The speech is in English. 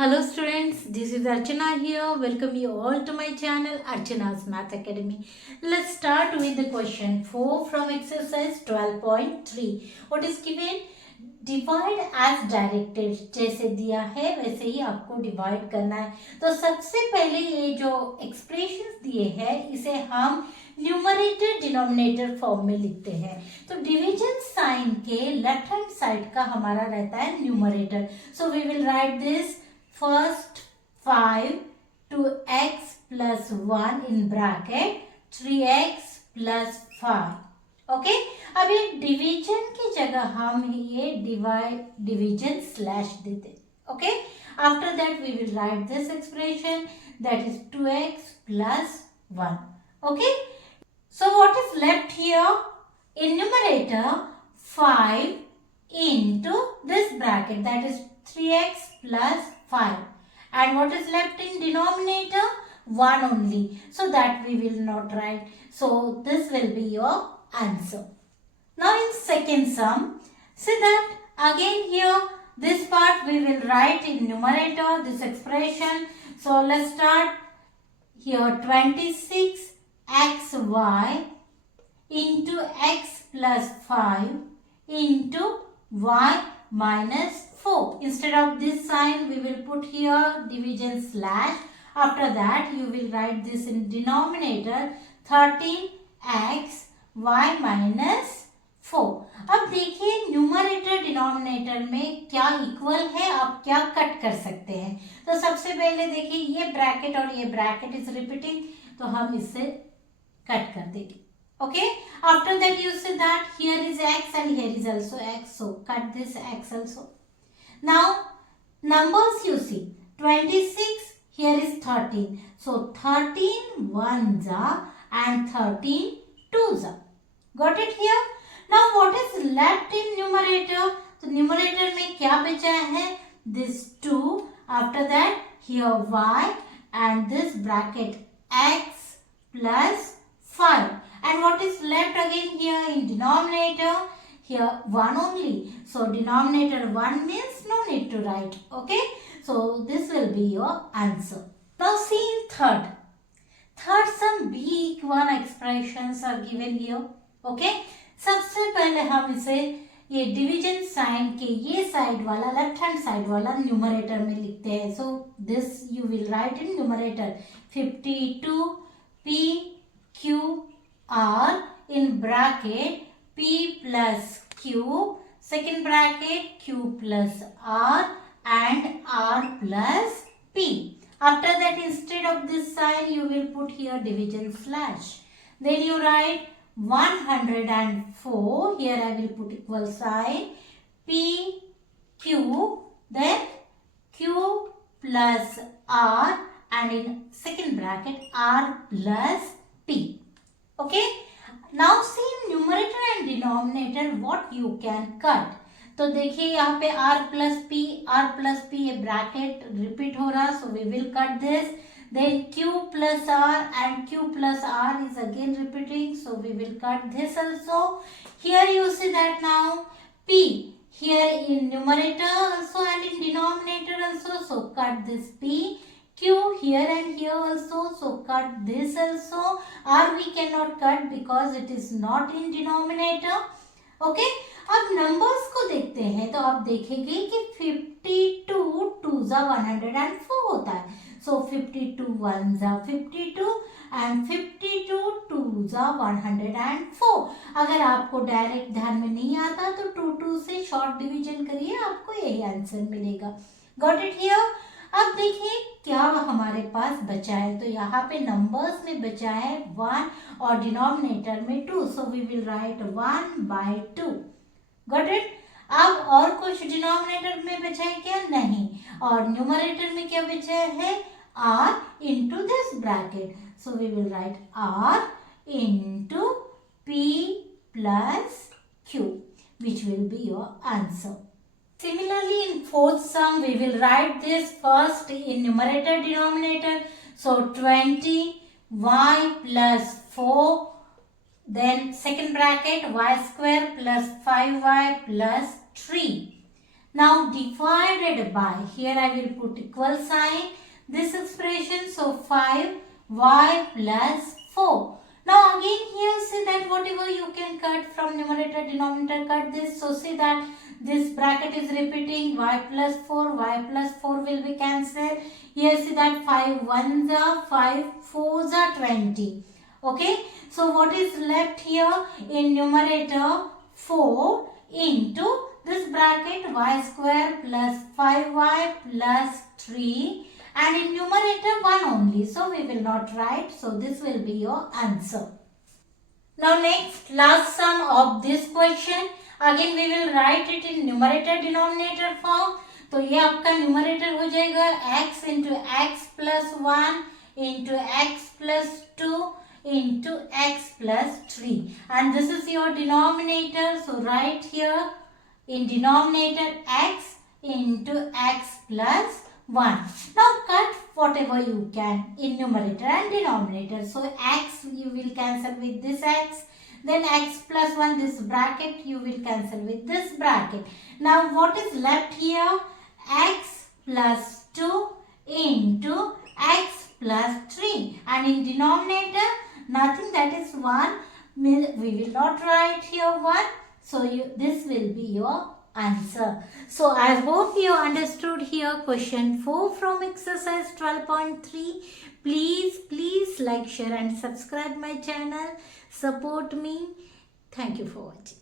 Hello students, this is Archana here. Welcome you all to my channel Archana's Math Academy. Let's start with the question 4 from exercise 12.3. What is given? Divide as directed. जैसे दिया है वैसे ही आपको divide करना है. तो सबसे पहले ये जो एक्सप्रेशंस दिए हैं इसे हम न्यूमरेटर डिनोमिनेटर फॉर्म में लिखते हैं. तो डिवीजन साइन के लेफ्ट हैंड साइड का हमारा रहता है numerator. So we will write this first 5 to x plus 1 in bracket 3x plus 5. Okay अब ये डिवीजन की जगह हम ये डिवीजन स्लैश देते. Okay after that we will write this expression that is 2x plus 1. Okay so what is left here in numerator 5 into this bracket that is 3x plus 5, and what is left in denominator 1 only, so that we will not write. So this will be your answer. Now in second sum, see that again here this part we will write in numerator this expression. So let's start here 26xy into x plus 5 into y minus 4. Instead of this sign we will put here division slash. After that you will write this in denominator 13x y minus 4. अब देखिए numerator denominator में क्या equal है, आप क्या cut कर सकते हैं. तो सबसे पहले देखिए ये ब्रैकेट और ये ब्रैकेट इज रिपीटिंग, तो हम इससे कट कर देंगे. Okay, after that you see that here is x and here is also x, so cut this x also. Now numbers you see 26, here is 13, so 13 ones are and 13 twos are. Got it here? Now what is left in numerator? तो numerator में क्या बचा है? This 2, after that here y and this bracket x plus 5. And what is left again here in denominator? Here 1 only. So denominator 1 means no need to write. Okay. So this will be your answer. Now see in third. Third some big one expressions are given here. Okay. सबसे पहले हम इसे ये division sign के ये side वाला left hand side वाला numerator में लिखते हैं. So this you will write in numerator 52 p q r in bracket p plus q, second bracket q plus r and r plus p. After that instead of this sign you will put here division slash. Then you write 104, here I will put equal sign p q, then q plus r and in second bracket r plus p. Okay, now see in numerator and denominator what you can cut. तो देखिए यहाँ पे r plus p ये bracket repeat हो रहा, so we will cut this. Then q plus r and q plus r is again repeating, so we will cut this also. Here you see that now p here in numerator also and in denominator also, so cut this p. Q here and here also, so cut this also. R we cannot cut because it is not in denominator. Okay, अब numbers को देखते हैं तो आप देखेंगे कि 52 2s are 104 होता है. So 52 1s are 52 and 52 2s are 104. अगर आपको डायरेक्ट ध्यान में नहीं आता तो 2 2 से शॉर्ट डिवीजन करिए, आपको यही आंसर मिलेगा. Got it here? अब देखिए क्या हमारे पास बचा है. तो यहाँ पे नंबर्स में बचा है 1 और डिनोमिनेटर में 2, so we will write 1/2. Got it? अब और कुछ डिनोमिनेटर में बचा है क्या? नहीं. और न्यूमरेटर में क्या बचा है? r into this bracket, so we will write r into p plus q, which will be your answer. Similarly, in fourth sum, we will write this first in numerator denominator. So 20 y plus 4, then second bracket y square plus 5y plus 3. Now divided by, here I will put equal sign, this expression, so 5y plus 4. Now again here see that whatever you can cut from numerator denominator, cut this. So see that this bracket is repeating, y plus 4 will be cancelled. Here see that 5 1s are 5 4s are 20. Okay, so what is left here in numerator? 4 into this bracket y square plus 5y plus 3, and in numerator 1 only, so we will not write, so this will be your answer. Now next, last sum of this question, again we will write it in numerator denominator form. तो ये आपका numerator हो जाएगा x into x plus 1 into x plus 2 into x plus 3, and this is your denominator, so write here in denominator x into x plus 1. Now cut whatever you can in numerator and denominator. So x you will cancel with this x, then x plus 1, this bracket you will cancel with this bracket. Now what is left here? X plus 2 into x plus 3, and in denominator nothing, that is 1. We will not write here 1. So this will be your answer. So I hope you understood here question 4 from exercise 12.3. Please like, share and subscribe my channel. Support me. Thank you for watching.